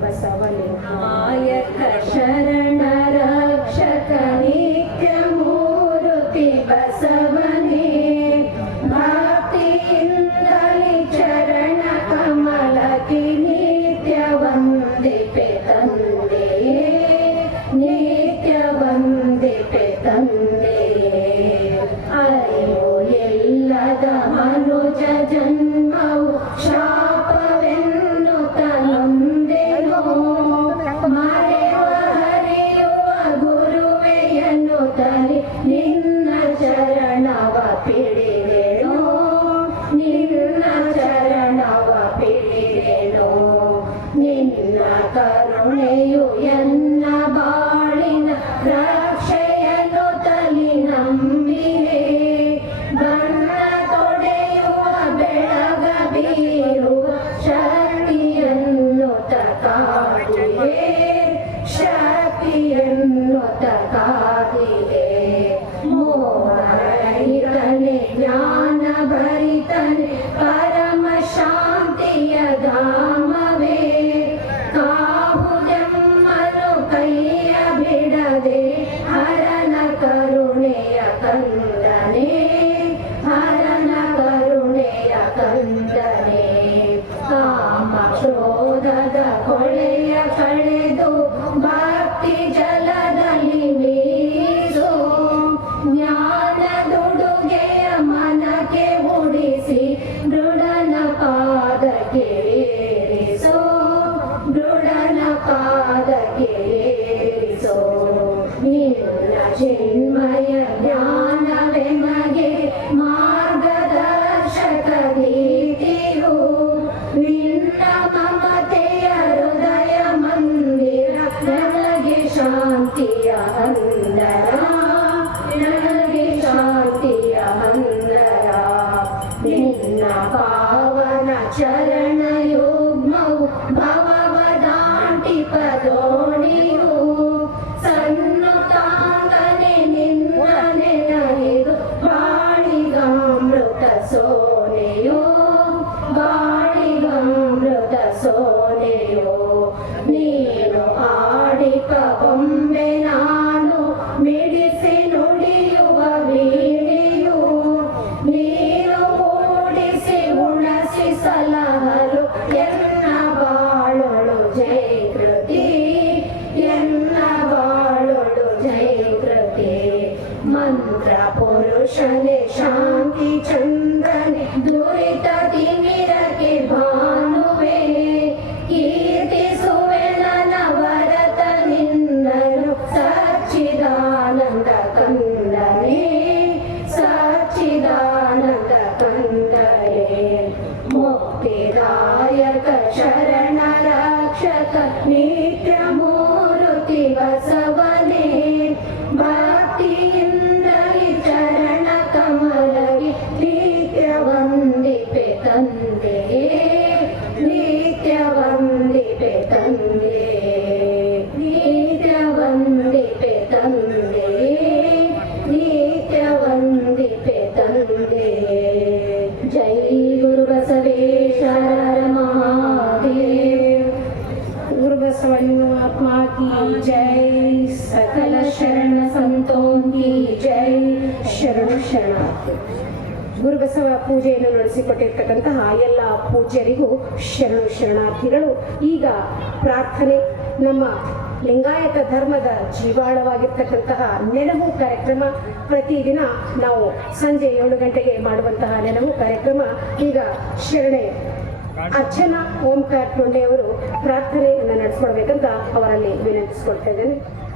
ಬಸವನೇ ನಾಯಕ ಶರಣ ರಕ್ಷಕ ನಿತ್ಯ ಮೂರುತಿ ಬಸವನೇ ಭಕ್ತಿಯಿಂದಲಿ ಚರಣ ಕಮಲಕ್ಕೆ ನಿತ್ಯ ವಂದಿಪೆ ತಂದೆಯೇ ನಿತ್ಯ ವಂದಿಪೆ ತಂದೆಯೇ ಅರಿವು ಎಲ್ಲದ ಮನುಜ ಜನ್ಮವು ಕರುಣೆಯ ಕಂದನೆ ಹರನ ಕರುಣೆಯ ಕಂದನೆ ಕಾಮ ಕ್ರೋಧದ ಕೊಳೆಯ ಕಳೆದು ಭಕ್ತಿ ಜಲದಲ್ಲಿ ಮೀಸು ಜ್ಞಾನದುಡುಗೆಯ ಮನಕ್ಕೆ ಉಡಿಸಿ ದೃಢನ ಪಾದಕ್ಕೆ ಏರಿಸೋ, ದೃಢನ ಪಾದಕ್ಕೆ ಪಾವನ ಚರಣ ಯುಗ್ಮವು ಭವದಾಂಟಿ ಪದೋಣಿಯು ಸನ್ನುತಾಂತನೆ ನಿನ್ನ ನೆನರಿದು ಬಾಳಿಗಾಮೃತ ಸೋನೆಯೋ ಬಾಳಿಗಾಮೃತ ಸೋನೆಯೋ शने शान्ति चन्दने दुरित तिमिरके भानुवे कीर्ति सुवेन नवरत निन्दनु सच्चिदानन्द कन्दने सच्चिदानन्द कन्दने मुक्तिदायक शरणरक्षक नित्यमु बसवण्ण आत्मा की जय सकल शरण संतों की जय ಶರಣ ಶರಣಾರ್ಥಿ ಗುರುಬಸವ ಪೂಜೆಯನ್ನು ನಡೆಸಿಕೊಟ್ಟಿರ್ತಕ್ಕಂತಹ ಎಲ್ಲ ಪೂಜ್ಯರಿಗೂ ಶರಣು ಶರಣಾರ್ಥಿಗಳು ಈಗ ಪ್ರಾರ್ಥನೆ ನಮ್ಮ ಲಿಂಗಾಯತ ಧರ್ಮದ ಜೀವಾಳವಾಗಿರ್ತಕ್ಕಂತಹ ನೆನಹು ಕಾರ್ಯಕ್ರಮ ಪ್ರತಿದಿನ ನಾವು ಸಂಜೆ ಏಳು ಗಂಟೆಗೆ ಮಾಡುವಂತಹ ನೆನಹು ಕಾರ್ಯಕ್ರಮ ಈಗ ಶರಣೆ ಅರ್ಚನಾ ಓಂಕಾರ ಅವರು ಪ್ರಾರ್ಥನೆಯನ್ನು ನಡೆಸ್ಕೊಡ್ಬೇಕಂತ ಅವರಲ್ಲಿ ವಿನಂತಿಸ್ಕೊಳ್ತಾ ಇದ್ದೇನೆ.